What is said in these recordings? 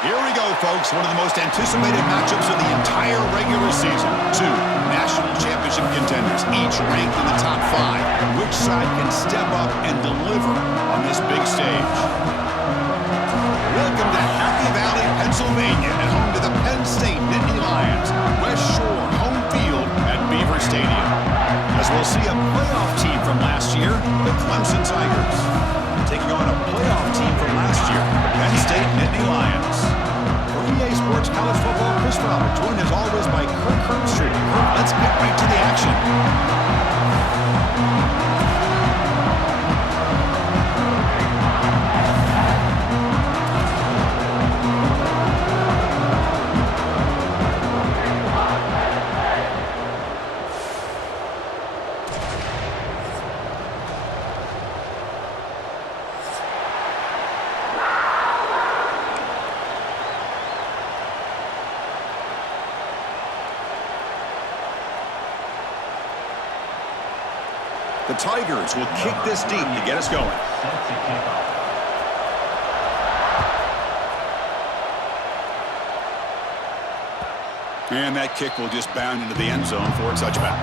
Here we go, folks. One of the most anticipated matchups of the entire regular season. Two national championship contenders, each ranked in the top 5. Which side can step up and deliver on this big stage? Welcome to Happy Valley, Pennsylvania, and home to the Penn State Nittany Lions. West Shore home field at Beaver Stadium. As we'll see a playoff team from last year, the Clemson Tigers, taking on a playoff team from last year, the Penn State Nittany Lions. For EA Sports College Football, Chris Robert, joined as always by Kirk Herbstreit. Let's get right to the action. The Tigers will kick this deep to get us going. And that kick will just bound into the end zone for a touchback.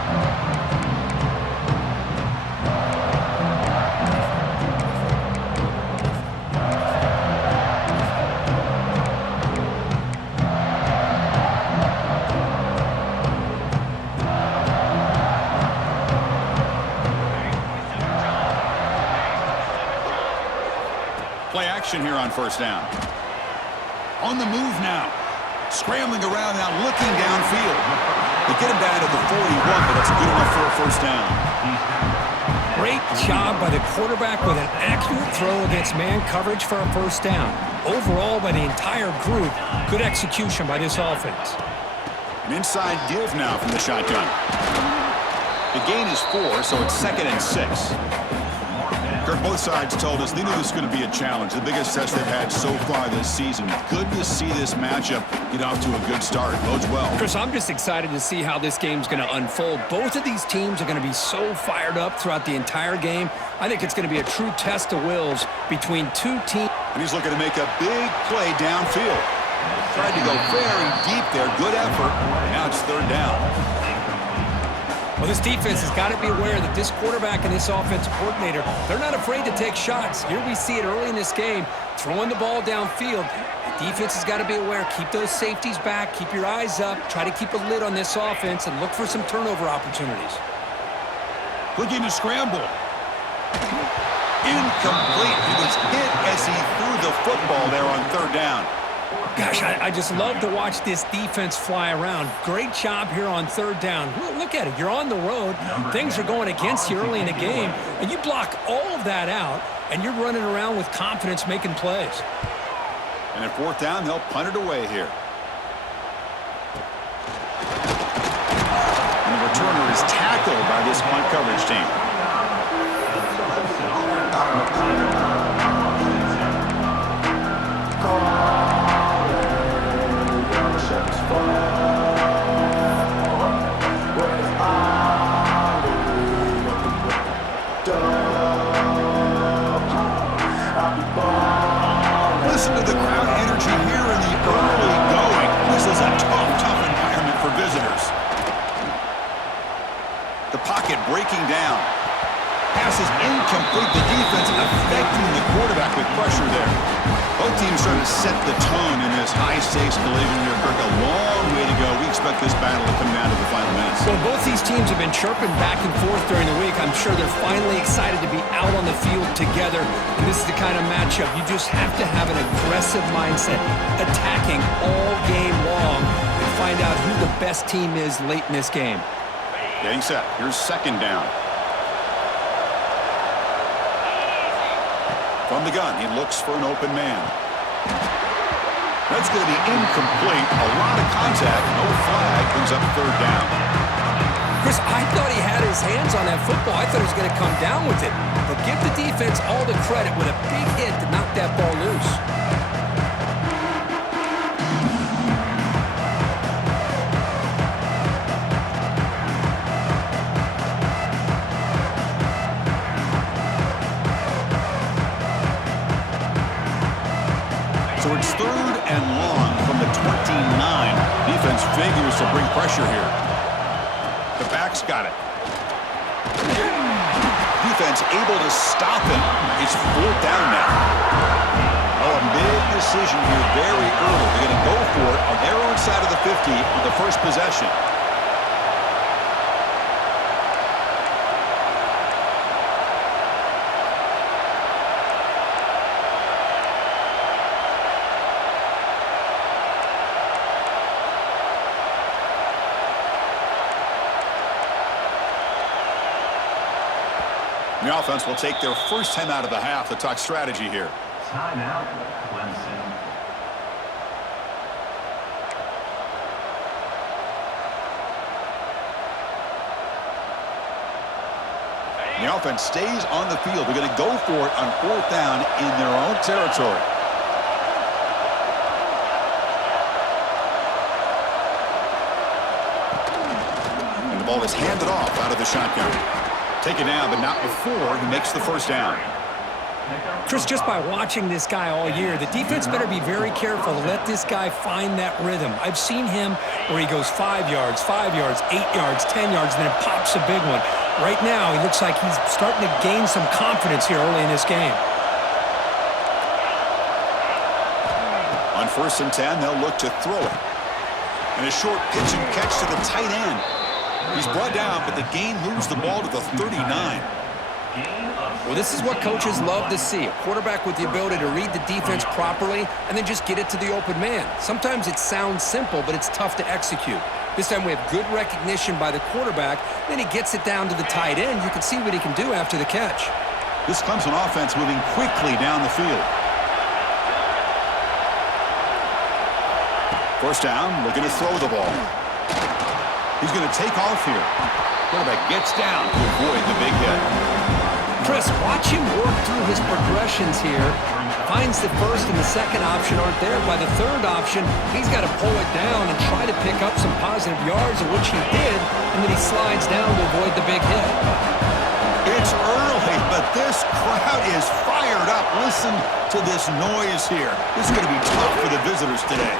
Play action here on first down. On the move now. Scrambling around now, looking downfield. They get him down to the 41, but that's good enough for a first down. Great job by the quarterback with an accurate throw against man coverage for a first down. Overall, by the entire group, good execution by this offense. An inside give now from the shotgun. The gain is 4, so it's 2nd and 6. Kirk, both sides told us they knew this was going to be a challenge, the biggest test they've had so far this season. Good to see this matchup get off to a good start. Bodes well. Chris, I'm just excited to see how this game's going to unfold. Both of these teams are going to be so fired up throughout the entire game. I think it's going to be a true test of wills between two teams. And he's looking to make a big play downfield. Tried to go very deep there. Good effort. Now it's 3rd down. Well, this defense has got to be aware that this quarterback and this offensive coordinator, they're not afraid to take shots. Here we see it early in this game, throwing the ball downfield. The defense has got to be aware. Keep those safeties back. Keep your eyes up. Try to keep a lid on this offense and look for some turnover opportunities. Looking to scramble. Incomplete. He was hit as he threw the football there on 3rd down. Gosh, I just love to watch this defense fly around. Great job here on 3rd down. Look at it. You're on the road. Things are going against you early in the game, and you block all of that out, and you're running around with confidence making plays. And at 4th down, they'll punt it away here. And the returner is tackled by this punt coverage team. Listen to the crowd energy here in the early going. This is a tough environment for visitors. The pocket breaking down. Pass is incomplete. The defense affecting the quarterback with pressure there. Both teams trying to set the tone in this high-stakes collision here, Kirk. A long way to go. We expect this battle to come down to the final minutes. Well, both these teams have been chirping back and forth during the week. I'm sure they're finally excited to be out on the field together. And this is the kind of matchup you just have to have an aggressive mindset, attacking all game long, and find out who the best team is late in this game. Getting set. Here's 2nd down. From the gun, he looks for an open man. That's going to be incomplete. A lot of contact. No flag. Brings up 3rd down. Chris, I thought he had his hands on that football. I thought he was going to come down with it. But give the defense all the credit with a big hit to knock that ball loose. So it's 3rd and long from the 29. Defense figures to bring pressure here. The back's got it. Defense able to stop him. It's 4th down now. Oh, a big decision here very early. They're going to go for it on their own side of the 50 with the first possession. The offense will take their first time out of the half to talk strategy here. Timeout, Clemson. The offense stays on the field. They're going to go for it on 4th down in their own territory. And the ball is handed off out of the shotgun. Taken down, but not before he makes the first down. Chris, just by watching this guy all year, the defense better be very careful to let this guy find that rhythm. I've seen him where he goes 5 yards, 5 yards, 8 yards, 10 yards, and then pops a big one. Right now, he looks like he's starting to gain some confidence here early in this game. On 1st and 10, they'll look to throw it. And a short pitch and catch to the tight end. He's brought down, but the gain moves the ball to the 39. Well, this is what coaches love to see. A quarterback with the ability to read the defense properly and then just get it to the open man. Sometimes it sounds simple, but it's tough to execute. This time we have good recognition by the quarterback. Then he gets it down to the tight end. You can see what he can do after the catch. This Clemson offense moving quickly down the field. First down, looking to throw the ball. He's going to take off here. Quarterback gets down to avoid the big hit. Chris, watch him work through his progressions here. Finds the first and the second option aren't there. By the third option, he's got to pull it down and try to pick up some positive yards, of which he did, and then he slides down to avoid the big hit. It's early, but this crowd is fired up. Listen to this noise here. This is going to be tough for the visitors today.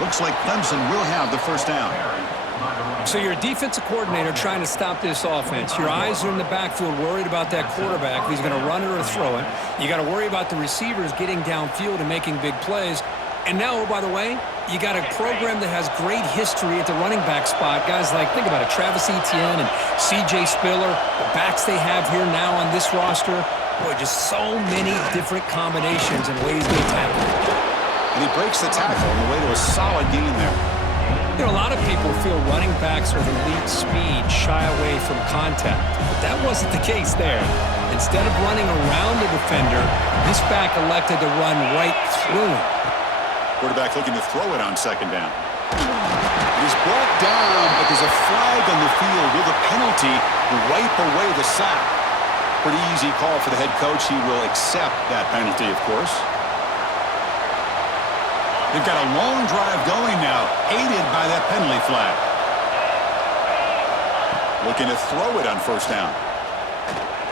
Looks like Clemson will have the first down. So you're a defensive coordinator trying to stop this offense. Your eyes are in the backfield worried about that quarterback, if he's going to run it or throw it. You got to worry about the receivers getting downfield and making big plays. And now, oh, by the way, you got a program that has great history at the running back spot. Guys like, think about it, Travis Etienne and C.J. Spiller, the backs they have here now on this roster. Boy, just so many different combinations and ways to attack it. And he breaks the tackle on the way to a solid gain there. You know, a lot of people feel running backs with elite speed shy away from contact, but that wasn't the case there. Instead of running around the defender, this back elected to run right through him. Quarterback looking to throw it on 2nd down. He's brought down, but there's a flag on the field with a penalty to wipe away the sack. Pretty easy call for the head coach. He will accept that penalty, of course. They've got a long drive going now, aided by that penalty flag. Looking to throw it on 1st down.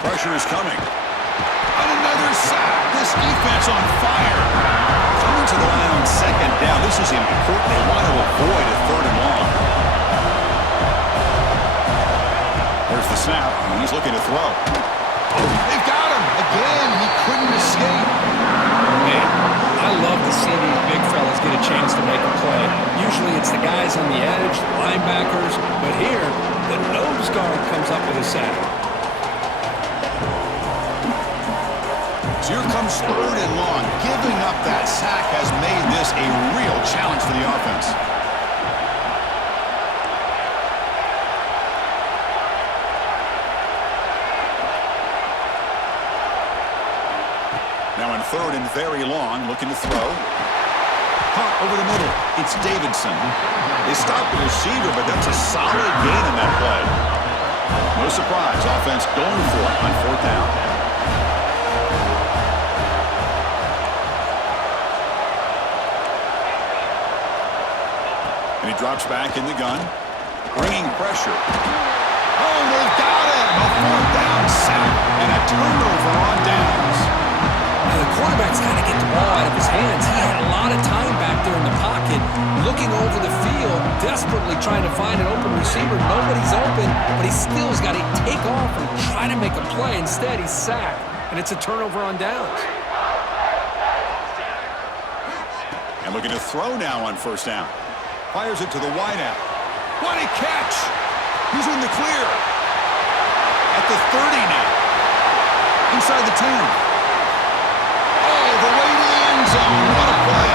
Pressure is coming. And another sack. This defense on fire. Coming to the line on 2nd down. This is important. They want to avoid a 3rd and long. There's the snap, and he's looking to throw. They've got him. Again, he couldn't escape. Man, I love to see these big fellas get a chance to make a play. Usually it's the guys on the edge, the linebackers, but here, the nose guard comes up with a sack. So here comes 3rd and long. Giving up that sack has made this a real challenge for the offense. Now in 3rd and very long, looking to throw. Caught over the middle. It's Davidson. They stopped the receiver, but that's a solid gain in that play. No surprise, offense going for it on 4th down. And he drops back in the gun, bringing pressure. Oh, they've got him! A 4th down sack and a turnover on downs. Now, the quarterback's got to get the ball out of his hands. He had a lot of time back there in the pocket, looking over the field, desperately trying to find an open receiver. Nobody's open, but he still's got to take off and try to make a play. Instead, he's sacked, and it's a turnover on downs. And looking to throw now on first down. Fires it to the wideout. What a catch! He's in the clear. At the 30 now. Inside the 10. All the way to the end zone. What a play.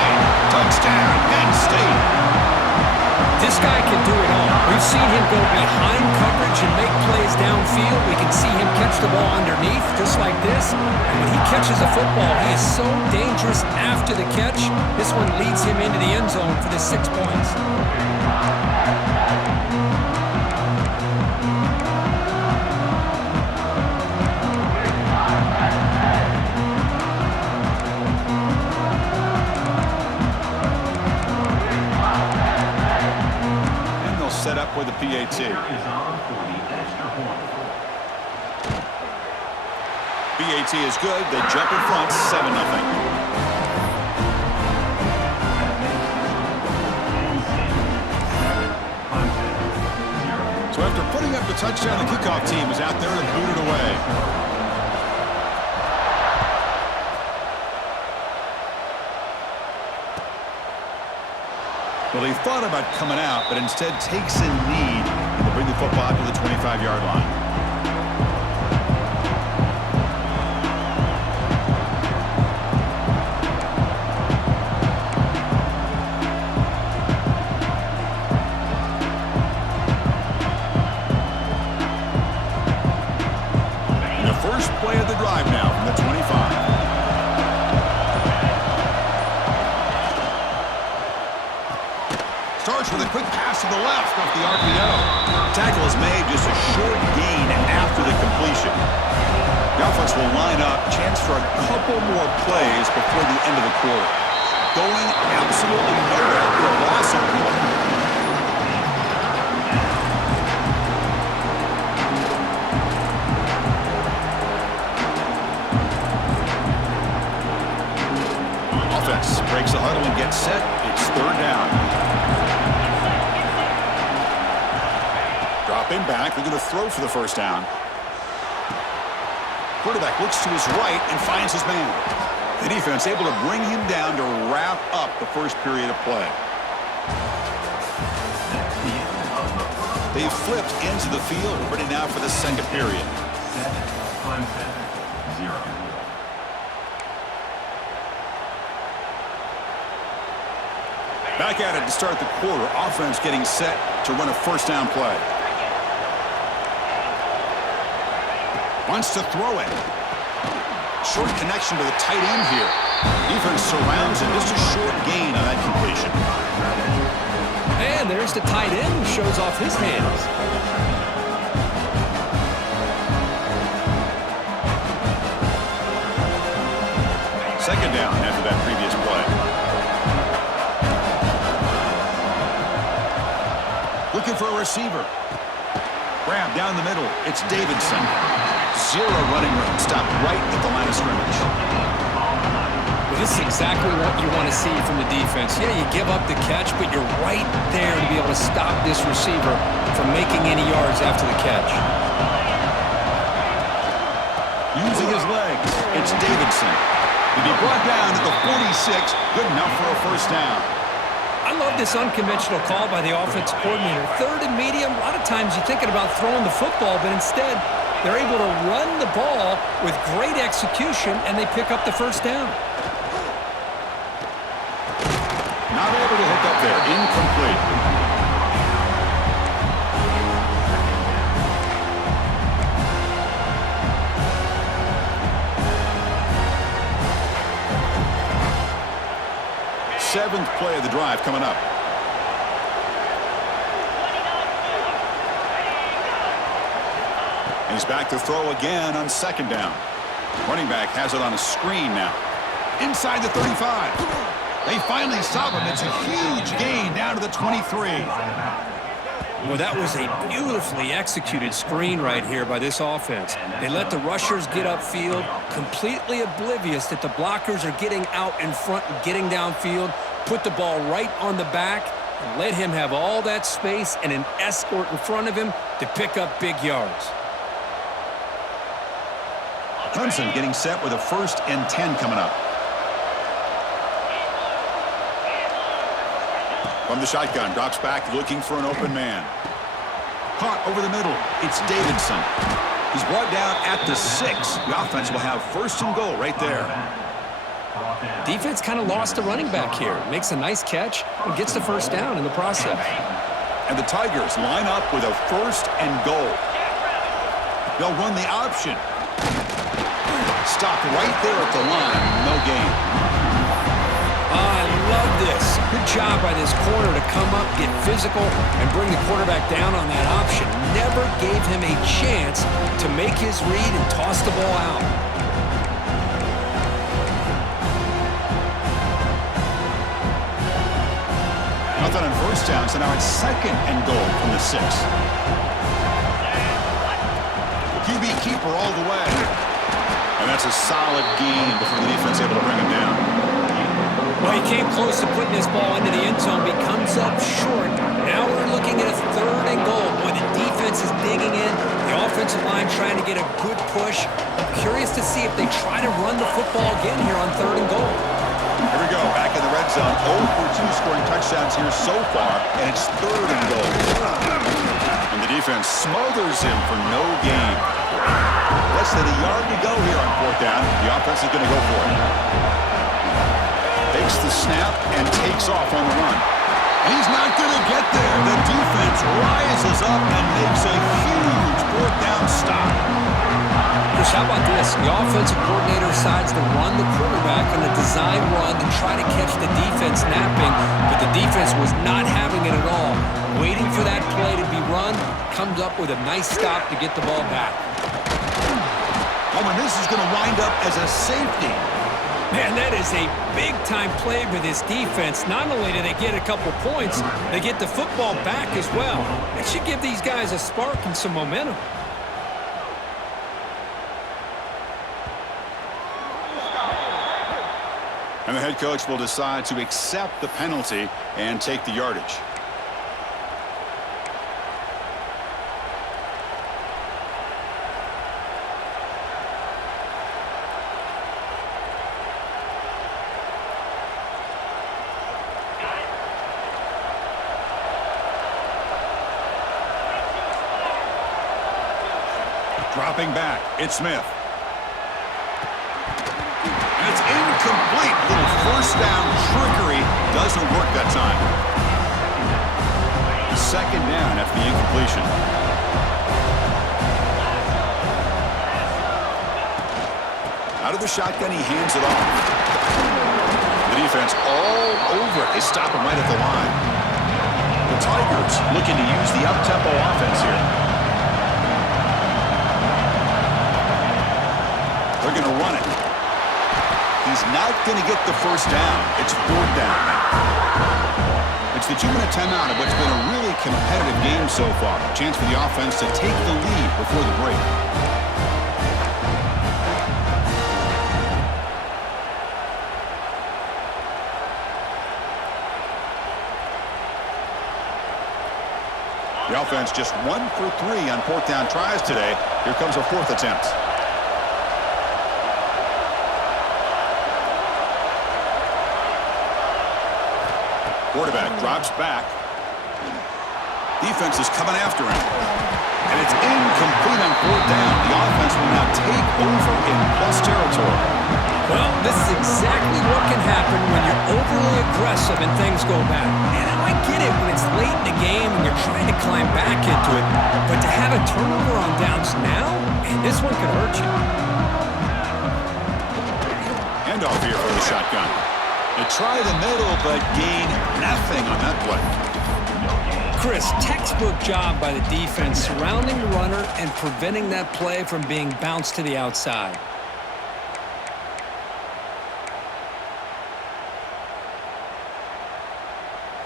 Touchdown, Penn State. This guy can do it all. We've seen him go behind coverage and make plays downfield. We can see him catch the ball underneath, just like this. And when he catches a football, he is so dangerous after the catch. This one leads him into the end zone for the 6 points. Set up with the PAT. PAT is good. They jump in front, 7-0. So after putting up the touchdown, the kickoff team is out there to boot it away. Well, he thought about coming out, but instead takes a knee to bring the football to the 25-yard line. And the first play of the drive now from the 25. Starts with a quick pass to the left off the RPO. Tackle is made, just a short gain after the completion. The offense will line up, chance for a couple more plays before the end of the quarter. Going absolutely nowhere for a loss on the play. Offense breaks the huddle and gets set. It's third down. Dropping back, they're going to throw for the first down. Quarterback looks to his right and finds his man. The defense able to bring him down to wrap up the first period of play. They've flipped ends of the field, ready now for the second period. Back at it to start the quarter. Offense getting set to run a first down play. Wants to throw it. Short connection to the tight end here. Defense surrounds him. Just a short gain on that completion. And there's the tight end who shows off his hands. Second down after that previous play. Looking for a receiver. Grab down the middle. It's Davidson. Zero running room. Stopped right at the line of scrimmage. Well, this is exactly what you want to see from the defense. Yeah, you give up the catch, but you're right there to be able to stop this receiver from making any yards after the catch. Using his legs, it's Davidson. He'll be brought down at the 46. Good enough for a first down. I love this unconventional call by the offensive coordinator. Third and medium, a lot of times you're thinking about throwing the football, but instead they're able to run the ball with great execution, and they pick up the first down. Not able to hook up there. Incomplete. Seventh play of the drive coming up. And he's back to throw again on second down. Running back has it on a screen now. Inside the 35. They finally stop him. It's a huge gain down to the 23. Well, that was a beautifully executed screen right here by this offense. They let the rushers get upfield, completely oblivious that the blockers are getting out in front and getting downfield, put the ball right on the back, and let him have all that space and an escort in front of him to pick up big yards. Clemson getting set with a 1st and 10 coming up. From the shotgun, drops back, looking for an open man. Caught over the middle. It's Davidson. He's brought down at the 6. The offense will have 1st and goal right there. Defense kind of lost a running back here. Makes a nice catch and gets the 1st down in the process. And the Tigers line up with a 1st and goal. They'll run the option. Stopped right there at the line. No gain. I love this. Good job by this corner to come up, get physical, and bring the quarterback down on that option. Never gave him a chance to make his read and toss the ball out. Nothing on 1st down, so now it's 2nd and goal from the 6. QB keeper all the way. And that's a solid gain before the defense able to bring him down. Well, he came close to putting this ball into the end zone, but he comes up short. Now we're looking at a 3rd and goal. Boy, the defense is digging in. The offensive line trying to get a good push. I'm curious to see if they try to run the football again here on 3rd and goal. Here we go, back in the red zone. 0 for 2 scoring touchdowns here so far, and it's 3rd and goal. And the defense smothers him for no gain. Less than a yard to go here on 4th down. The offense is going to go for it. Takes the snap and takes off on the run. He's not going to get there. The defense rises up and makes a huge 4th down stop. Chris, how about this? The offensive coordinator decides to run the quarterback on a design run to try to catch the defense napping, but the defense was not having it at all. Waiting for that play to be run, comes up with a nice stop to get the ball back. Oh, and this is going to wind up as a safety. Man, that is a big-time play for this defense. Not only do they get a couple points, they get the football back as well. It should give these guys a spark and some momentum. And the head coach will decide to accept the penalty and take the yardage. Dropping back, it's Smith. And it's incomplete. Little 1st down trickery doesn't work that time. 2nd down after the incompletion. Out of the shotgun, he hands it off. The defense all over it. They stop him right at the line. The Tigers looking to use the up-tempo offense here. They're going to run it. He's not going to get the 1st down. It's 4th down now. It's the 2-minute timeout of what's been a really competitive game so far. A chance for the offense to take the lead before the break. The offense just 1 for 3 on 4th down tries today. Here comes a 4th attempt. Quarterback drops back. Defense is coming after him. And it's incomplete on 4th down. The offense will now take over in plus territory. Well, this is exactly what can happen when you're overly aggressive and things go bad. And I get it when it's late in the game and you're trying to climb back into it. But to have a turnover on downs now, man, this one could hurt you. Handoff here for the shotgun. They try the middle, but gain nothing on that play. Chris, textbook job by the defense surrounding the runner and preventing that play from being bounced to the outside.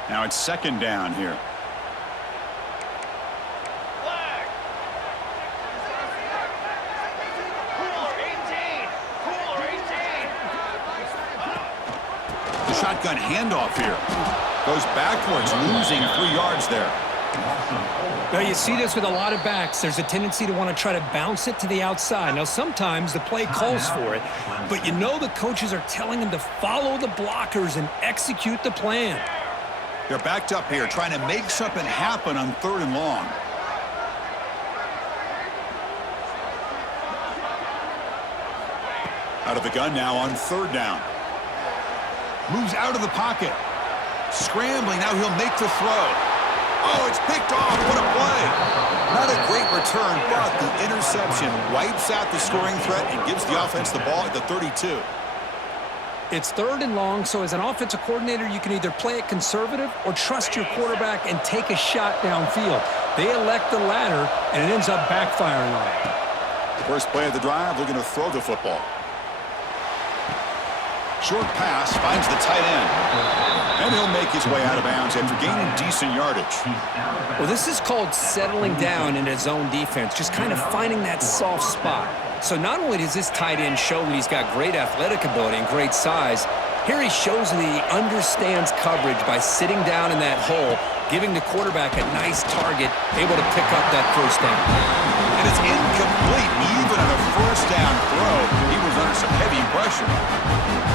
Now it's 2nd down here. shotgun handoff here. Goes backwards, losing 3 yards there. Now, you see this with a lot of backs. There's a tendency to want to try to bounce it to the outside. Now, sometimes the play calls for it, but you know the coaches are telling them to follow the blockers and execute the plan. They're backed up here, trying to make something happen on 3rd and long. Out of the gun now on 3rd down. Moves out of the pocket. Scrambling, now he'll make the throw. Oh, it's picked off. What a play. Not a great return, but the interception wipes out the scoring threat and gives the offense the ball at the 32. It's 3rd and long, so as an offensive coordinator, you can either play it conservative or trust your quarterback and take a shot downfield. They elect the latter, and it ends up backfiring on them. First play of the drive, looking to throw the football. Short pass finds the tight end. And he'll make his way out of bounds after gaining decent yardage. Well, this is called settling down in his own defense, just kind of finding that soft spot. So not only does this tight end show that he's got great athletic ability and great size, here he shows that he understands coverage by sitting down in that hole, giving the quarterback a nice target, able to pick up that 1st down. And it's incomplete. Even on a 1st down throw, he was under some heavy pressure.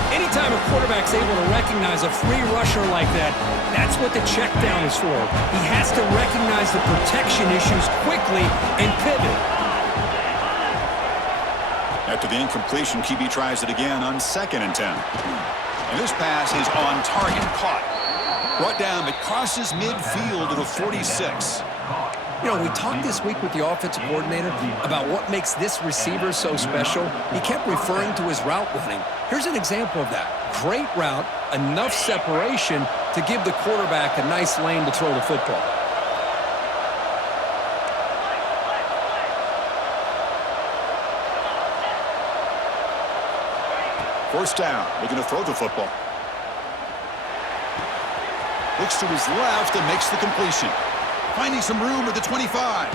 Anytime a quarterback's able to recognize a free rusher like that, that's what the check down is for. He has to recognize the protection issues quickly and pivot. After the incompletion, QB tries it again on 2nd and 10. And this pass is on target, caught. Brought down, but crosses midfield to the 46. You know, we talked this week with the offensive coordinator about what makes this receiver so special. He kept referring to his route running. Here's an example of that. Great route, enough separation to give the quarterback a nice lane to throw the football. First down, looking to throw the football. Looks to his left and makes the completion. Finding some room at the 25.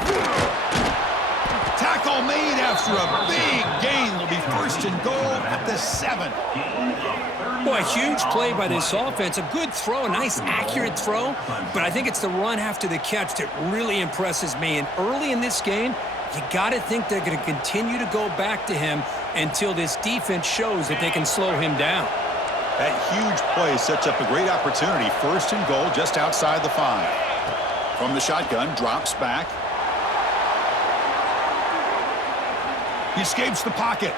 Tackle made after a big gain. Will be 1st and goal at the 7. Boy, a huge play by this offense. A good throw, a nice accurate throw. But I think it's the run after the catch that really impresses me. And early in this game, you got to think they're going to continue to go back to him until this defense shows that they can slow him down. That huge play sets up a great opportunity. 1st and goal just outside the 5. From the shotgun, drops back. He escapes the pocket.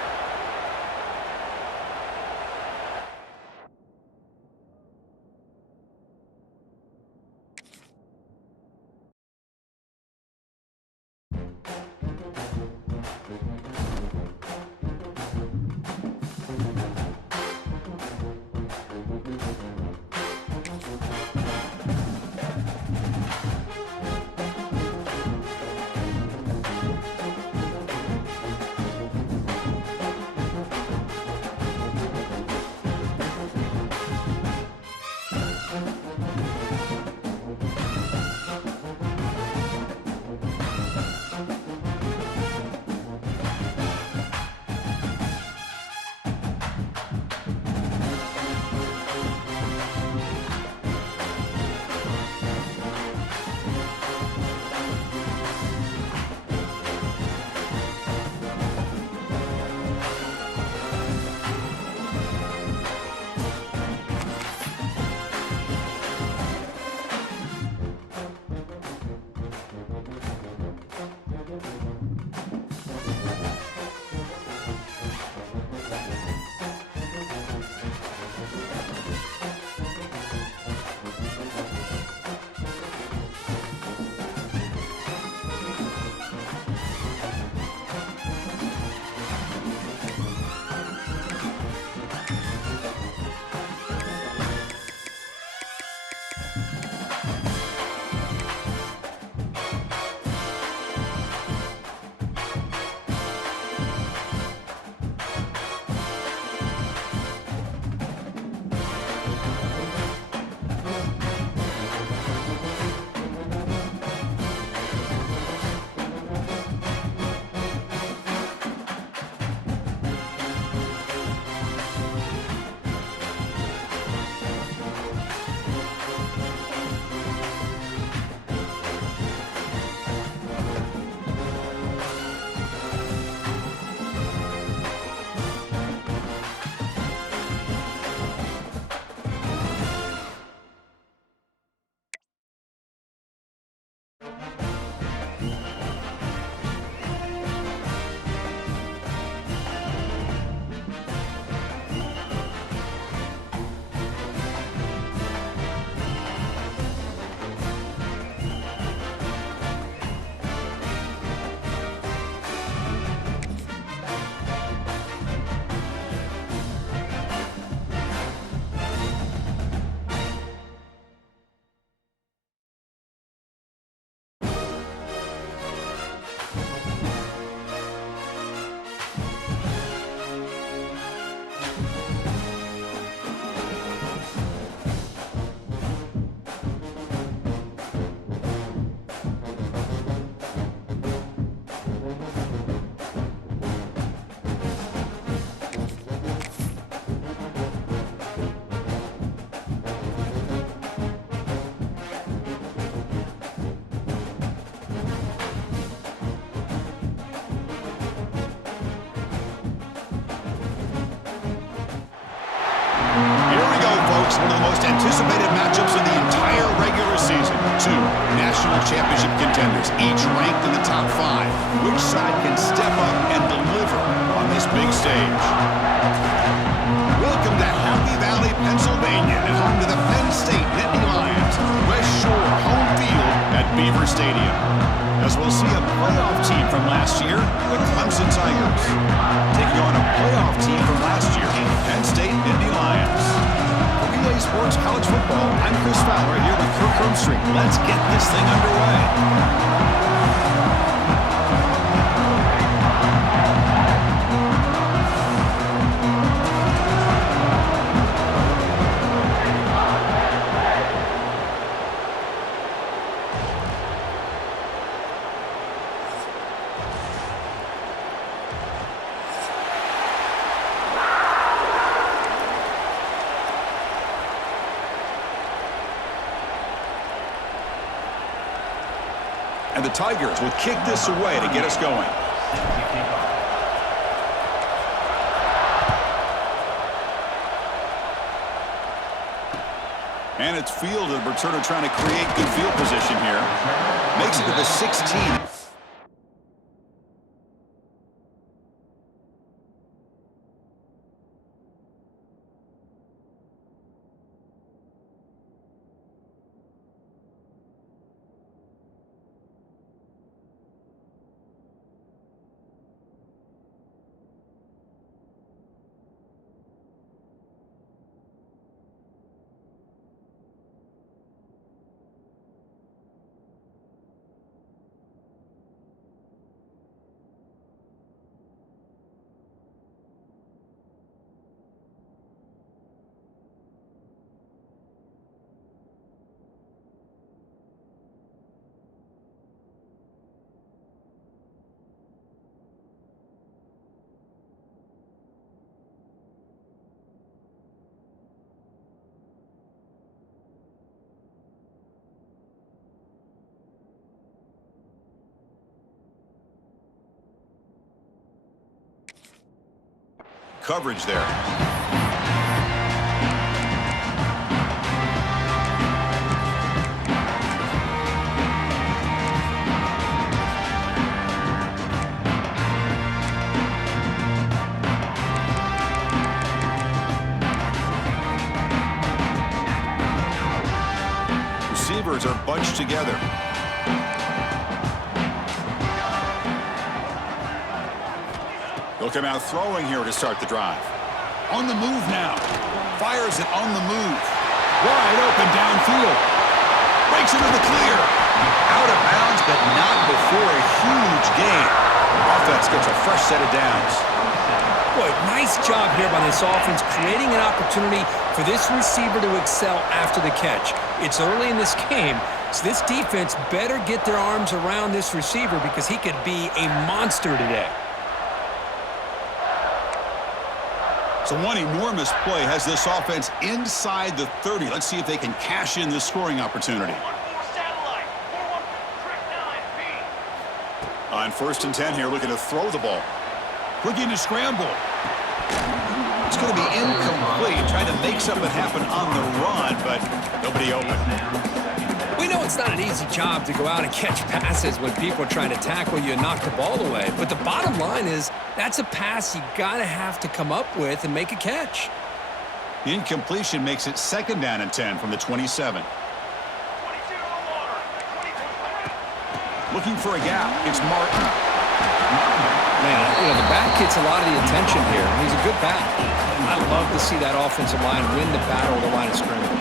It's one of the most anticipated matchups of the entire regular season. Two national championship contenders, each ranked in the top 5. Which side can step up and deliver on this big stage? Welcome to Happy Valley, Pennsylvania, and home to the Penn State Nittany Lions. West Shore home field at Beaver Stadium. As we'll see a playoff team from last year, the Clemson Tigers, taking on a playoff team from last year, Penn State Nittany Lions. For EA Sports College Football, I'm Chris Fowler here with Kirk Herbstreit. Let's get this thing underway. And the Tigers will kick this away to get us going. And it's fielded. Returner trying to create good field position here. Makes it to the 16. Coverage there. Receivers are bunched together. He'll come out throwing here to start the drive. On the move now. Fires it on the move. Wide open downfield. Breaks into the clear. Out of bounds, but not before a huge gain. Offense gets a fresh set of downs. Boy, nice job here by this offense, creating an opportunity for this receiver to excel after the catch. It's early in this game, so this defense better get their arms around this receiver because he could be a monster today. So one enormous play has this offense inside the 30. Let's see if they can cash in this scoring opportunity. On 1st and 10 here, looking to throw the ball. Looking to scramble. It's going to be incomplete. Trying to make something happen on the run, but nobody open. We know it's not an easy job to go out and catch passes when people are trying to tackle you and knock the ball away. But the bottom line is that's a pass you got to have to come up with and make a catch. The incompletion makes it 2nd down and 10 from the 27. Looking for a gap. It's Martin. Man, the back gets a lot of the attention here. He's a good back. I love to see that offensive line win the battle of the line of scrimmage.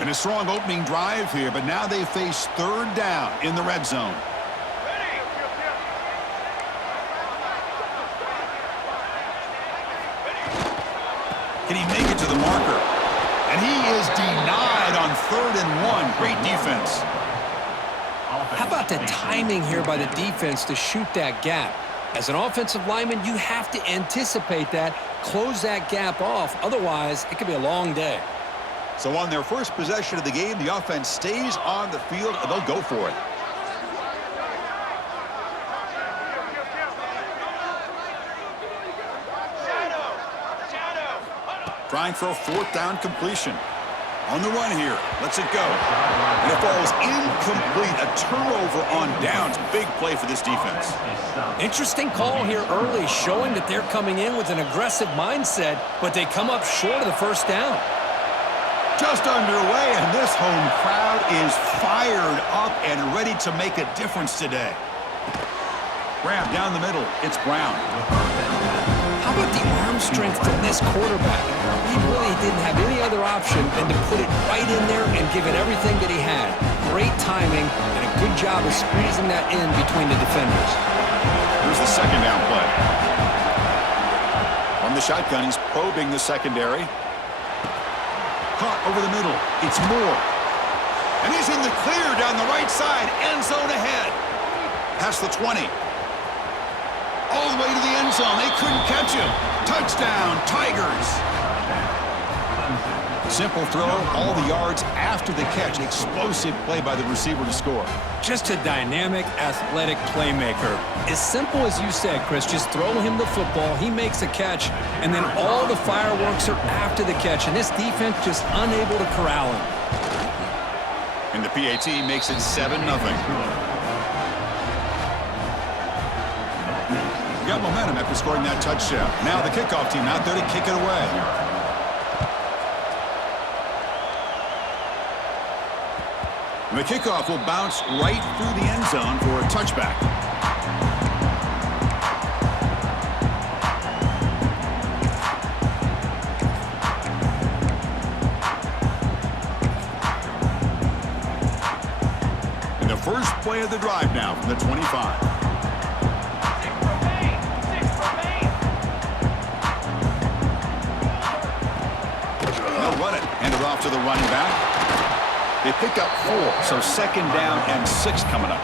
And a strong opening drive here, but now they face 3rd down in the red zone. Can he make it to the marker? And he is denied on 3rd and 1. Great defense. How about the timing here by the defense to shoot that gap? As an offensive lineman, you have to anticipate that, close that gap off. Otherwise, it could be a long day. So on their first possession of the game, the offense stays on the field, and they'll go for it. Trying for a fourth down completion. On the run here. Lets it go. And it falls incomplete. A turnover on downs. Big play for this defense. Interesting call here early, showing that they're coming in with an aggressive mindset, but they come up short of the first down. Just underway, and this home crowd is fired up and ready to make a difference today. Grab down the middle. It's Brown. How about the arm strength from this quarterback? He really didn't have any other option than to put it right in there and give it everything that he had. Great timing and a good job of squeezing that in between the defenders. Here's the second down play. From the shotgun, he's probing the secondary. Caught over the middle. It's Moore. And he's in the clear down the right side. End zone ahead. Past the 20. All the way to the end zone. They couldn't catch him. Touchdown, Tigers. Simple throw, all the yards after the catch. Explosive play by the receiver to score. Just a dynamic, athletic playmaker. As simple as you said, Chris, just throw him the football, he makes a catch, and then all the fireworks are after the catch, and this defense just unable to corral him. And the PAT makes it 7-0. Got momentum after scoring that touchdown. Now the kickoff team out there to kick it away. And the kickoff will bounce right through the end zone for a touchback. And the first play of the drive now from the 25. Off to the running back. They pick up 4, so second down and 6 coming up.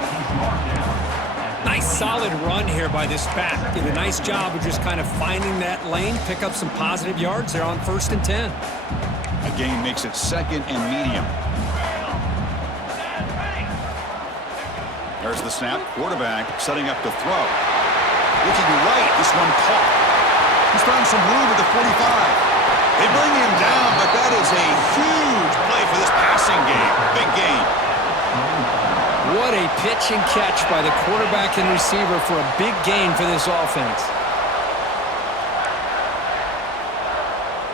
Nice solid run here by this back. Did a nice job of just kind of finding that lane, pick up some positive yards there on 1st and 10. A gain makes it 2nd and medium. There's the snap. Quarterback setting up to throw. Looking right. This one caught. He's found some room at the 45. They bring him down, but that is a huge play for this passing game. Big gain. What a pitch and catch by the quarterback and receiver for a big gain for this offense.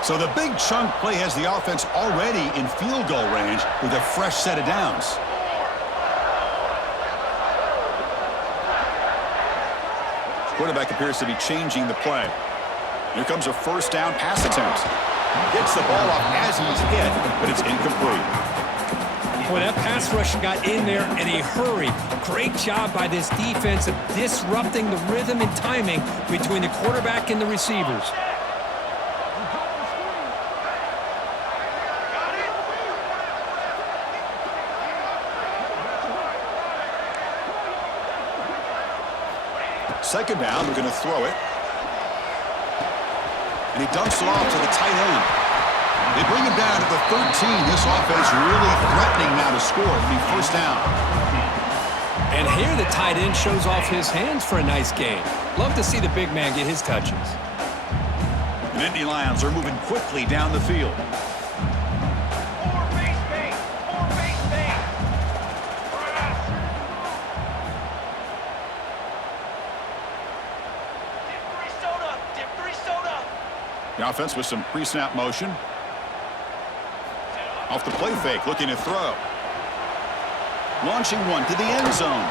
So the big chunk play has the offense already in field goal range with a fresh set of downs. Quarterback appears to be changing the play. Here comes a first down pass attempt. Gets the ball off as he's hit, but it's incomplete. Boy, that pass rush got in there in a hurry. Great job by this defense of disrupting the rhythm and timing between the quarterback and the receivers. Second down, they're going to throw it. And he dumps it off to the tight end. They bring him down to the 13. This offense really threatening now to score. It'll be first down. And here the tight end shows off his hands for a nice gain. Love to see the big man get his touches. The Nittany Lions are moving quickly down the field. The offense with some pre-snap motion. Off the play fake, looking to throw. Launching one to the end zone.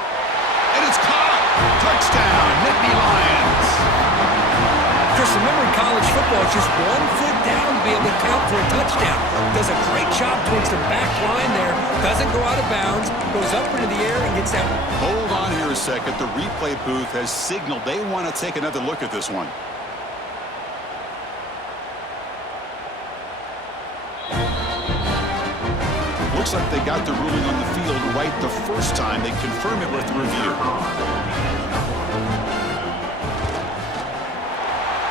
And it's caught! Touchdown, Nittany Lions! Chris, remember in college football, it's just 1 foot down to be able to count for a touchdown. Does a great job towards the back line there. Doesn't go out of bounds. Goes up into the air and gets out. Hold on here a second. The replay booth has signaled they want to take another look at this one. Looks like they got the ruling on the field right the first time. They confirm it with the review.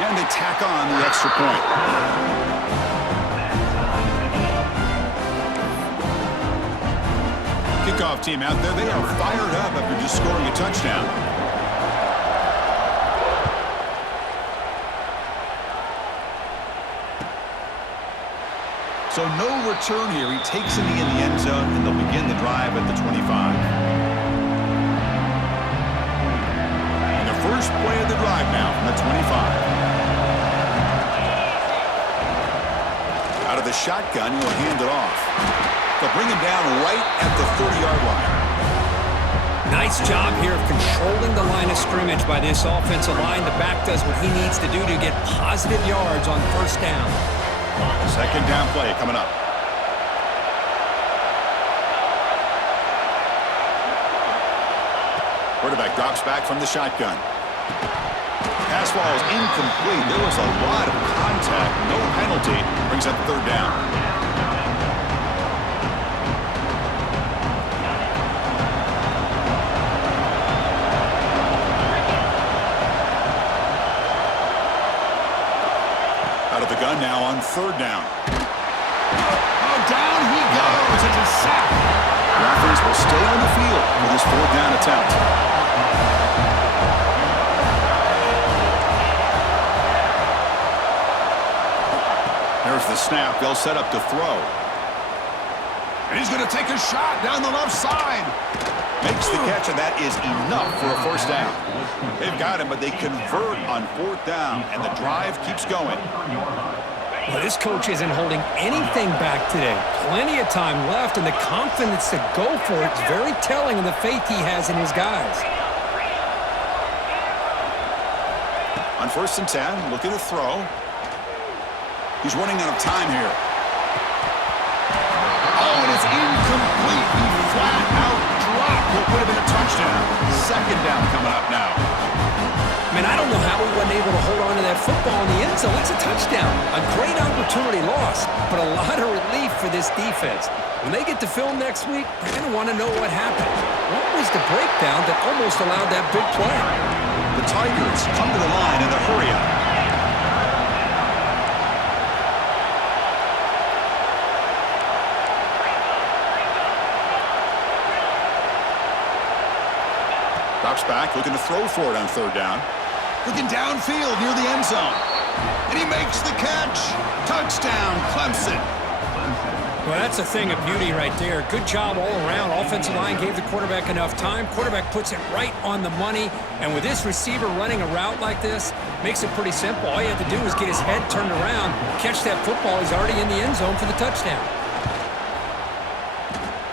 And they tack on the extra point. Kickoff team out there, they are fired up after just scoring a touchdown. So no return here. He takes it in the end zone, and they'll begin the drive at the 25. And the first play of the drive now from the 25. Out of the shotgun, he'll hand it off. They'll bring him down right at the 30-yard line. Nice job here of controlling the line of scrimmage by this offensive line. The back does what he needs to do to get positive yards on first down. Second down play coming up. Quarterback drops back from the shotgun. Pass ball is incomplete. There was a lot of contact. No penalty. Brings up third down. Out of the gun now on third down. Oh, down he goes. It's a sack. The offense will stay on the field for this fourth down attempt. There's the snap. They'll set up to throw. And he's going to take a shot down the left side. Makes the catch, and that is enough for a first down. They've got him, but they convert on fourth down, and the drive keeps going. Well, this coach isn't holding anything back today. Plenty of time left, and the confidence to go for it is very telling of the faith he has in his guys. On first and 10, looking to throw. He's running out of time here. Oh, and it's incomplete. He flat out dropped what would have been a touchdown. Second down coming up now. Man, I don't know how he wasn't able to hold on to that football in the end zone. It's a touchdown. A great opportunity lost, but a lot of relief for this defense. When they get to film next week, they're going to want to know what happened. What was the breakdown that almost allowed that big play? The Tigers come to the line in the hurry-up. Drops back, looking to throw for it on third down. Looking downfield near the end zone. And he makes the catch. Touchdown, Clemson. Well, that's a thing of beauty right there. Good job all around. Offensive line gave the quarterback enough time. Quarterback puts it right on the money. And with this receiver running a route like this, makes it pretty simple. All you have to do is get his head turned around, catch that football. He's already in the end zone for the touchdown.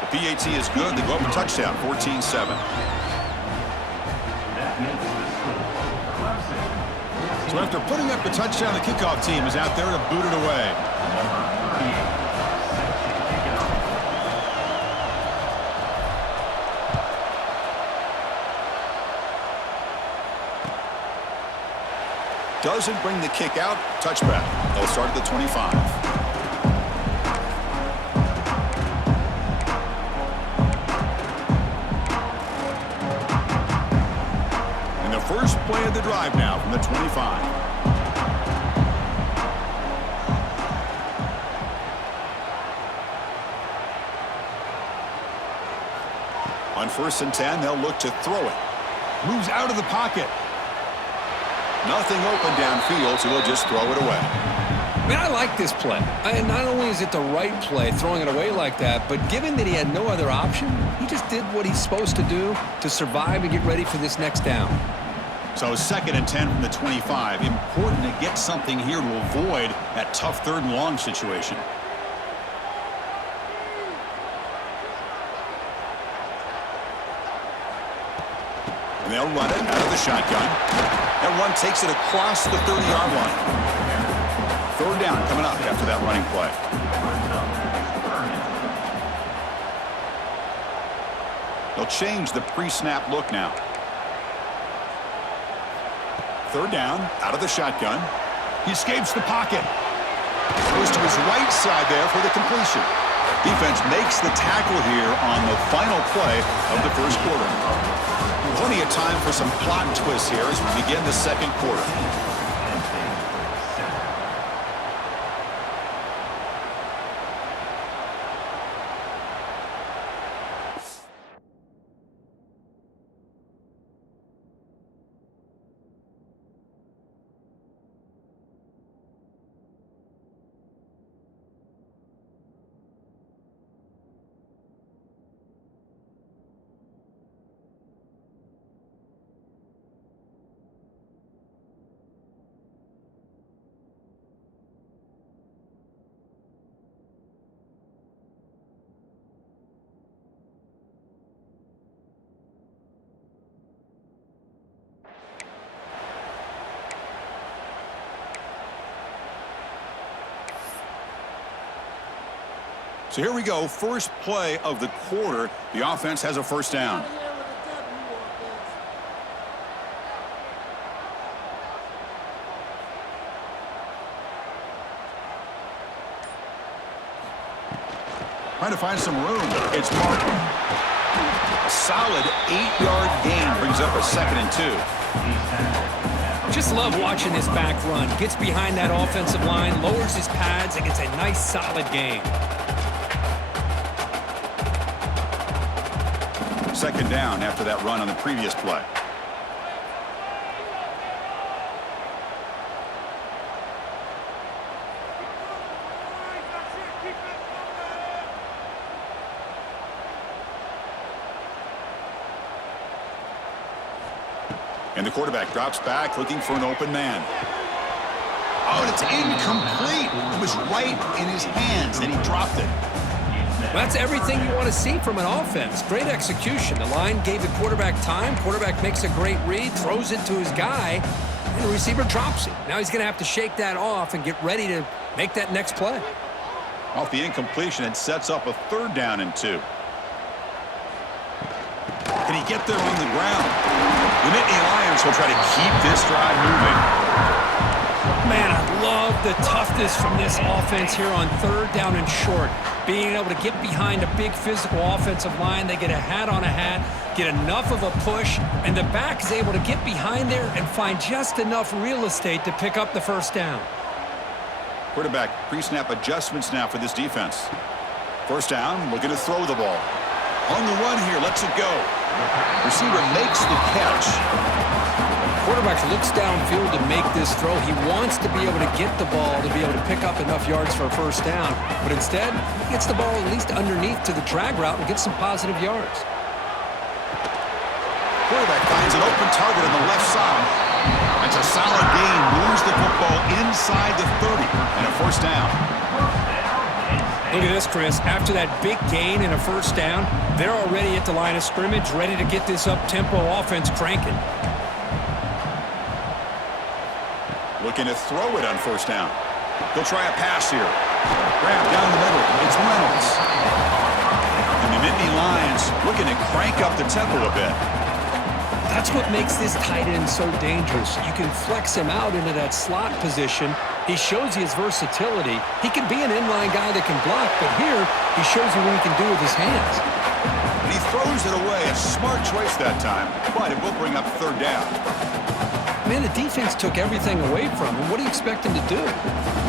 The PAT is good. They go up a touchdown, 14-7. So after putting up the touchdown, the kickoff team is out there to boot it away. Doesn't bring the kick out. Touchback. They'll start at the 25. First play of the drive now from the 25. On first and 10, they'll look to throw it. Moves out of the pocket. Nothing open downfield, so he'll just throw it away. Man, I like this play. And not only is it the right play, throwing it away like that, but given that he had no other option, he just did what he's supposed to do to survive and get ready for this next down. So second and 10 from the 25. Important to get something here to avoid that tough third and long situation. And they'll run it out of the shotgun. That one takes it across the 30-yard line. Third down coming up after that running play. They'll change the pre-snap look now. Third down, out of the shotgun. He escapes the pocket. Goes to his right side there for the completion. Defense makes the tackle here on the final play of the first quarter. Plenty of time for some plot twists here as we begin the second quarter. So here we go, first play of the quarter. The offense has a first down. Trying to find some room. It's Martin. A solid 8-yard gain brings up a 2nd and 2. Just love watching this back run. Gets behind that offensive line, lowers his pads, and gets a nice solid gain. 2nd down after that run on the previous play. And the quarterback drops back, looking for an open man. Oh, and it's incomplete. It was right in his hands, and he dropped it. Well, that's everything you want to see from an offense. Great execution. The line gave the quarterback time. Quarterback makes a great read, throws it to his guy, and the receiver drops it. Now he's going to have to shake that off and get ready to make that next play. Off the incompletion, it sets up a 3rd down and 2. Can he get there on the ground? The Nittany Lions will try to keep this drive moving. Man, I love the toughness from this offense here on 3rd down and short. Being able to get behind a big physical offensive line, they get a hat on a hat, get enough of a push, and the back is able to get behind there and find just enough real estate to pick up the first down. Quarterback pre-snap adjustments now for this defense. First down, looking to throw the ball. On the run here, lets it go. Receiver makes the catch. Quarterback looks downfield to make this throw. He wants to be able to get the ball to be able to pick up enough yards for a first down. But instead, he gets the ball at least underneath to the drag route and gets some positive yards. Quarterback finds an open target on the left side. That's a solid gain. Moves the football inside the 30 and a first down. Look at this, Chris. After that big gain and a first down, they're already at the line of scrimmage, ready to get this up-tempo offense cranking. Looking to throw it on first down. He'll try a pass here. Grab down the middle. It's Reynolds. And the Nittany Lions looking to crank up the tempo a bit. That's what makes this tight end so dangerous. You can flex him out into that slot position. He shows you his versatility. He can be an inline guy that can block, but here he shows you what he can do with his hands. And he throws it away. A smart choice that time, but it will bring up 3rd down. Man, the defense took everything away from him. What do you expect him to do?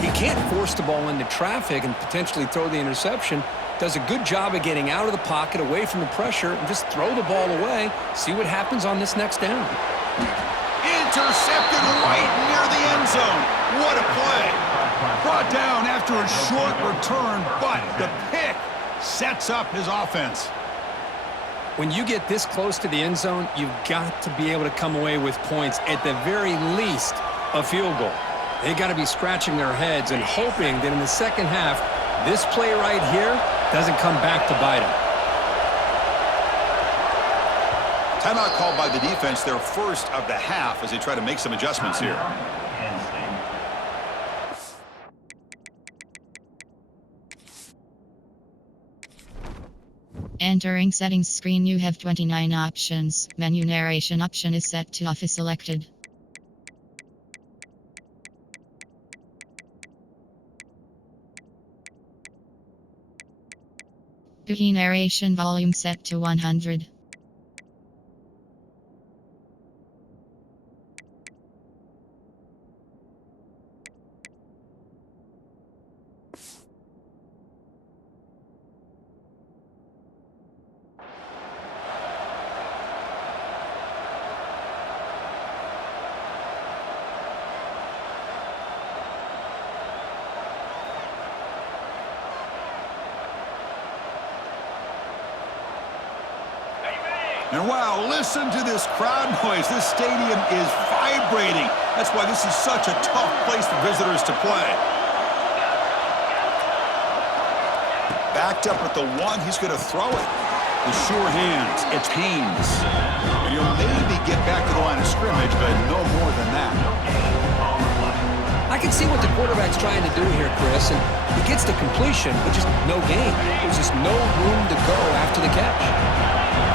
He can't force the ball into traffic and potentially throw the interception. Does a good job of getting out of the pocket, away from the pressure, and just throw the ball away. See what happens on this next down. Intercepted right near the end zone. What a play. Brought down after a short return, but the pick sets up his offense. When you get this close to the end zone, you've got to be able to come away with points, at the very least, a field goal. They got to be scratching their heads and hoping that in the second half, this play right here doesn't come back to bite them. Timeout called by the defense, their first of the half, as they try to make some adjustments here. Entering settings screen, you have 29 options. Menu narration option is set to off is selected. Key narration volume set to 100. And wow, listen to this crowd noise. This stadium is vibrating. That's why this is such a tough place for visitors to play. Backed up at the 1, he's going to throw it. The sure hands, it's Haynes. And he'll maybe get back to the line of scrimmage, but no more than that. I can can see what the quarterback's trying to do here, Chris, and he gets the completion, but just no gain. There's just no room to go after the catch.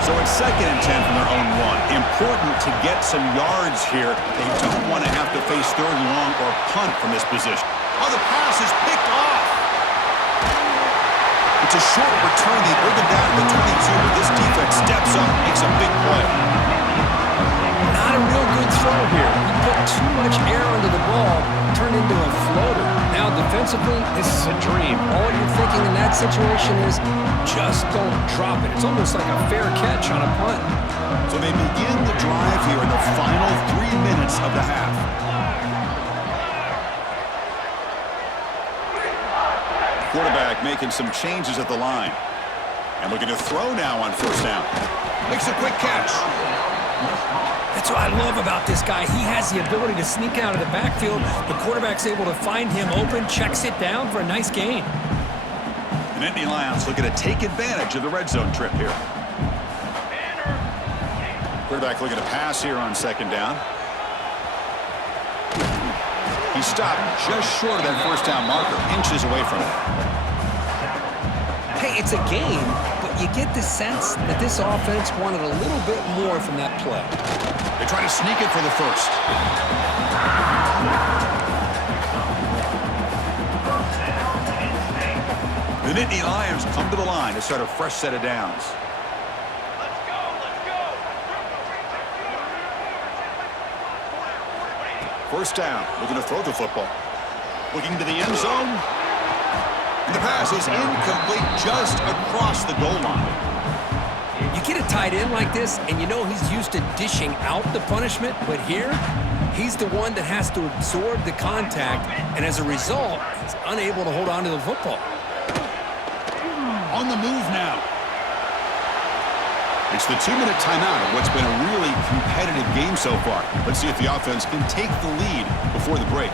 So it's 2nd and 10 from their own 1. Important to get some yards here. They don't want to have to face 3rd and long or punt from this position. Oh, the pass is picked off. It's a short return. They bring him down to the 22, but this defense steps up, makes a big play. Not a real good throw here. He put too much air under the ball, turned into a floater. Now defensively, this is a dream. All you're thinking in that situation is just don't drop it. It's almost like a fair catch on a punt. So they begin the drive here in the final 3 minutes of the half. Quarterback making some changes at the line. And looking to throw now on 1st down. Makes a quick catch. That's what I love about this guy. He has the ability to sneak out of the backfield. The quarterback's able to find him open, checks it down for a nice gain. And Nittany Lions looking to take advantage of the red zone trip here. Quarterback looking to pass here on 2nd down. He stopped just short of that 1st down marker, inches away from it. Hey, it's a game, but you get the sense that this offense wanted a little bit more from that play. They try to sneak it for the 1st. The Nittany Lions come to the line to start a fresh set of downs. Let's go, let's go. 1st down, looking to throw the football. Looking to the end zone. And the pass is incomplete just across the goal line. You get a tight end like this, and you know he's used to dishing out the punishment, but here, he's the one that has to absorb the contact, and as a result, he's unable to hold on to the football. On the move now. It's the 2-minute timeout of what's been a really competitive game so far. Let's see if the offense can take the lead before the break.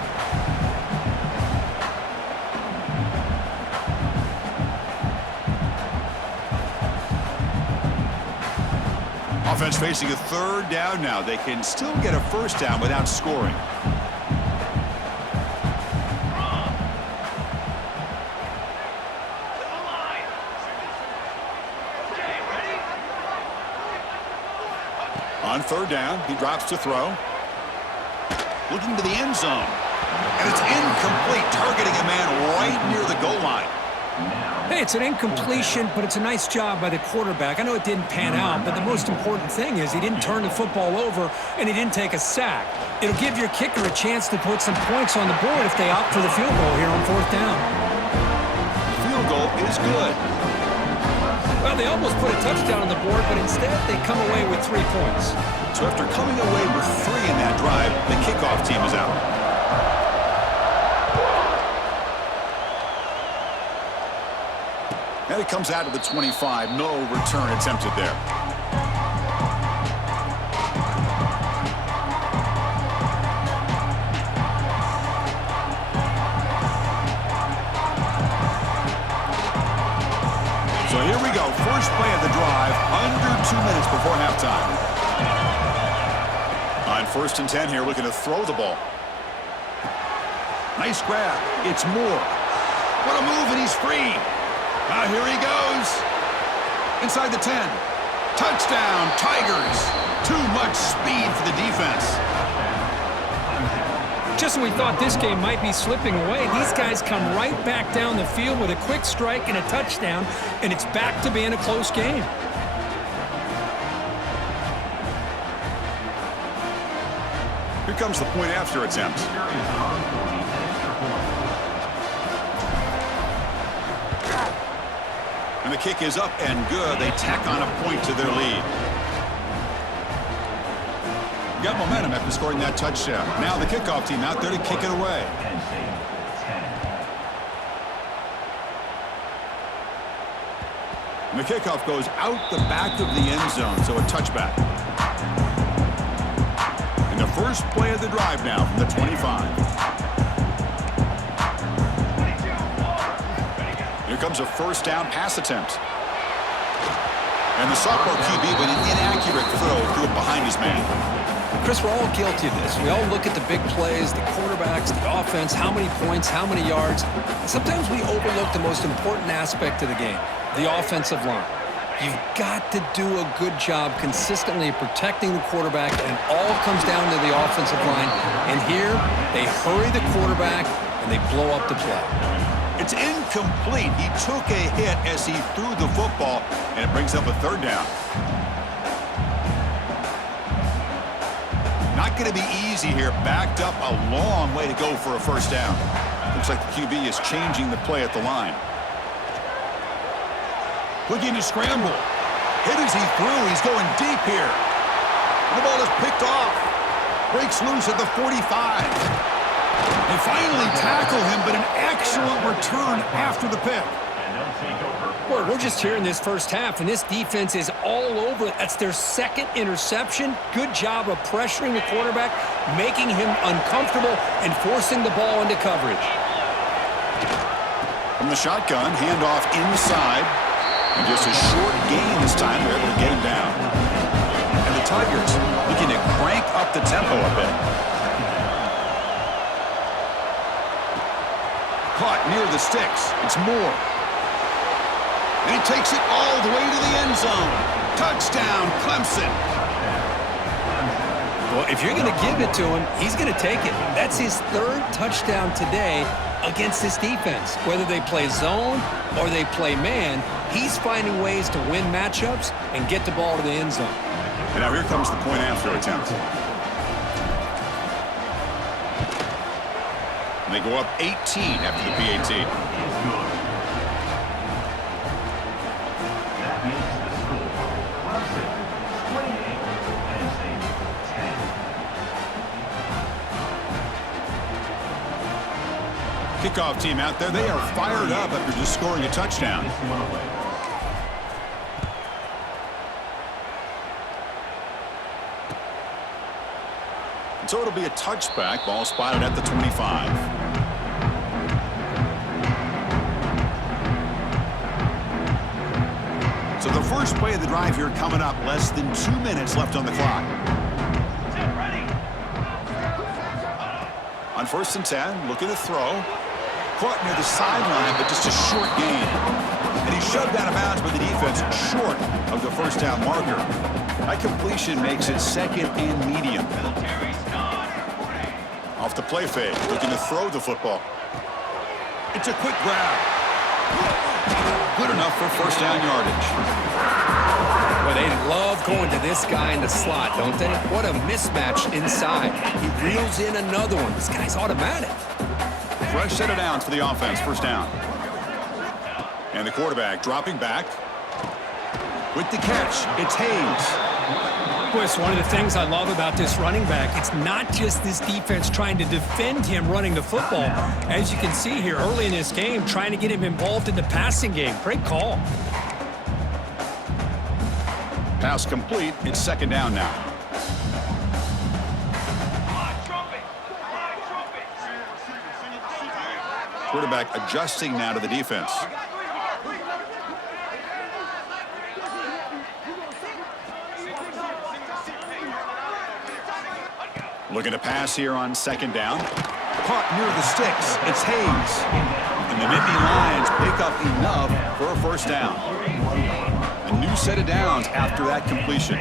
Offense facing a 3rd down now. They can still get a 1st down without scoring. On 3rd down, he drops to throw. Looking to the end zone. And it's incomplete, targeting a man right near the goal line. Hey, it's an incompletion, but it's a nice job by the quarterback. I know it didn't pan out, but the most important thing is he didn't turn the football over and he didn't take a sack. It'll give your kicker a chance to put some points on the board if they opt for the field goal here on 4th down. The field goal is good. Well, they almost put a touchdown on the board, but instead they come away with 3 points. So after coming away with 3 in that drive, the kickoff team is out. And it comes out to the 25. No return attempted there. So here we go. First play of the drive, under 2 minutes before halftime. On 1st and 10 here, looking to throw the ball. Nice grab. It's Moore. What a move, and he's free. Now here he goes. Inside the 10. Touchdown, Tigers. Too much speed for the defense. Just when we thought this game might be slipping away, these guys come right back down the field with a quick strike and a touchdown, and it's back to being a close game. Here comes the point after attempt. And the kick is up and good. They tack on a point to their lead. Got momentum after scoring that touchdown. Now the kickoff team out there to kick it away. And the kickoff goes out the back of the end zone, so a touchback. And the first play of the drive now from the 25. Here comes a 1st down pass attempt. And the sophomore QB with an inaccurate throw threw it behind his man. Chris, we're all guilty of this. We all look at the big plays, the quarterbacks, the offense, how many points, how many yards. Sometimes we overlook the most important aspect of the game, the offensive line. You've got to do a good job consistently protecting the quarterback, and all comes down to the offensive line. And here, they hurry the quarterback, and they blow up the play. It's incomplete. He took a hit as he threw the football, and it brings up a third down. Not going to be easy here. Backed up a long way to go for a first down. Looks like the QB is changing the play at the line. Looking to scramble. Hit as he threw. He's going deep here. The ball is picked off. Breaks loose at the 45. They finally tackle him, but an excellent return after the pick. We're just here in this first half, and this defense is all over it. That's their second interception. Good job of pressuring the quarterback, making him uncomfortable, and forcing the ball into coverage. From the shotgun, handoff inside. And just a short gain this time. They're able to get him down. And the Tigers looking to crank up the tempo a bit. Caught near the sticks. It's Moore. And he takes it all the way to the end zone. Touchdown, Clemson. Well, if you're going to give it to him, he's going to take it. That's his third touchdown today against this defense. Whether they play zone or they play man, he's finding ways to win matchups and get the ball to the end zone. And now here comes the point after attempt. And they go up 18 after the PAT. Kickoff team out there. They are fired up after just scoring a touchdown. And so it'll be a touchback. Ball spotted at the 25. So the first play of the drive here coming up. Less than 2 minutes left on the clock. On 1st and 10, looking to throw. Caught near the sideline, but just a short gain. And he shoved out of bounds by the defense short of the first down marker. That completion makes it second and medium. Off the play fake, looking to throw the football. It's a quick grab. Good enough for first down yardage. Well, they love going to this guy in the slot, don't they? What a mismatch inside. He reels in another one. This guy's automatic. Fresh set of downs for the offense. First down. And the quarterback dropping back. With the catch, it's Hayes. Boy, it's one of the things I love about this running back. It's not just this defense trying to defend him running the football. As you can see here early in this game, trying to get him involved in the passing game. Great call. Pass complete. It's second down now. Quarterback adjusting now to the defense. Looking to pass here on second down. Caught near the sticks. It's Hayes. And the Nittany Lions pick up enough for a first down. A new set of downs after that completion.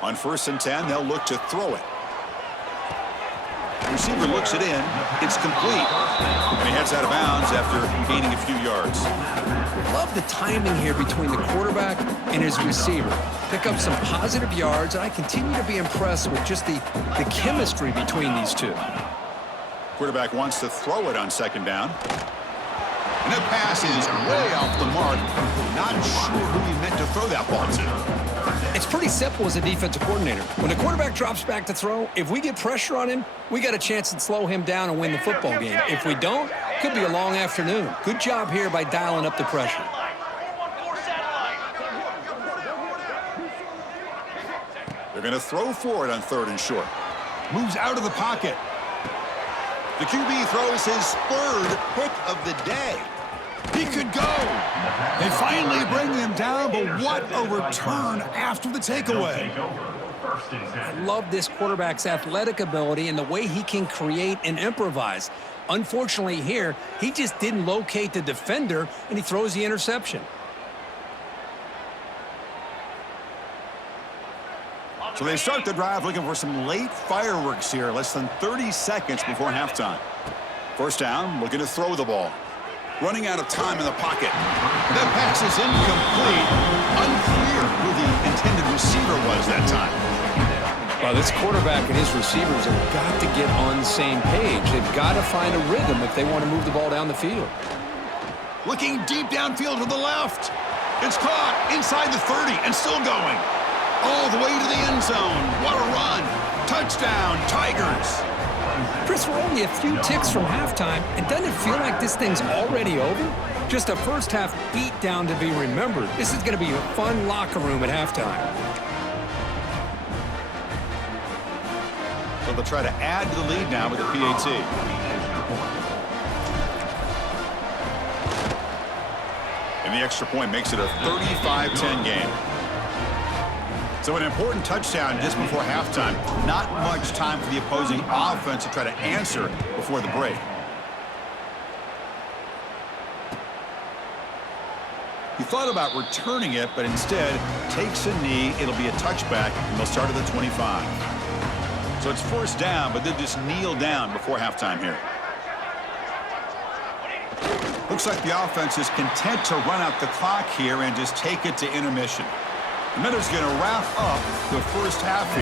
On 1st and 10, they'll look to throw it. The receiver looks it in. It's complete. And he heads out of bounds after gaining a few yards. Love the timing here between the quarterback and his receiver. Pick up some positive yards, and I continue to be impressed with just the chemistry between these two. Quarterback wants to throw it on second down. And that pass is way off the mark. Not sure who he meant to throw that ball to. It's pretty simple as a defensive coordinator. When the quarterback drops back to throw, if we get pressure on him, we got a chance to slow him down and win the football game. If we don't, could be a long afternoon. Good job here by dialing up the pressure. They're going to throw for it on 3rd and short. Moves out of the pocket. The QB throws his 3rd pick of the day. He could go. They finally bring him down, but what a return after the takeaway. I love this quarterback's athletic ability and the way he can create and improvise. Unfortunately here, he just didn't locate the defender, and he throws the interception. So they start the drive looking for some late fireworks here, less than 30 seconds before halftime. First down, looking to throw the ball. Running out of time in the pocket. That pass is incomplete. Unclear who the intended receiver was that time. Well, this quarterback and his receivers have got to get on the same page. They've got to find a rhythm if they want to move the ball down the field. Looking deep downfield to the left. It's caught inside the 30 and still going. All the way to the end zone. What a run. Touchdown, Tigers. Chris, we're only a few ticks from halftime, and doesn't it feel like this thing's already over? Just a first-half beatdown to be remembered. This is going to be a fun locker room at halftime. So they'll try to add to the lead now with the PAT. And the extra point makes it a 35-10 game. So an important touchdown just before halftime. Not much time for the opposing offense to try to answer before the break. He thought about returning it, but instead takes a knee. It'll be a touchback, and they'll start at the 25. So it's first down, but they'll just kneel down before halftime here. Looks like the offense is content to run out the clock here and just take it to intermission. And then it's going to wrap up the first half here.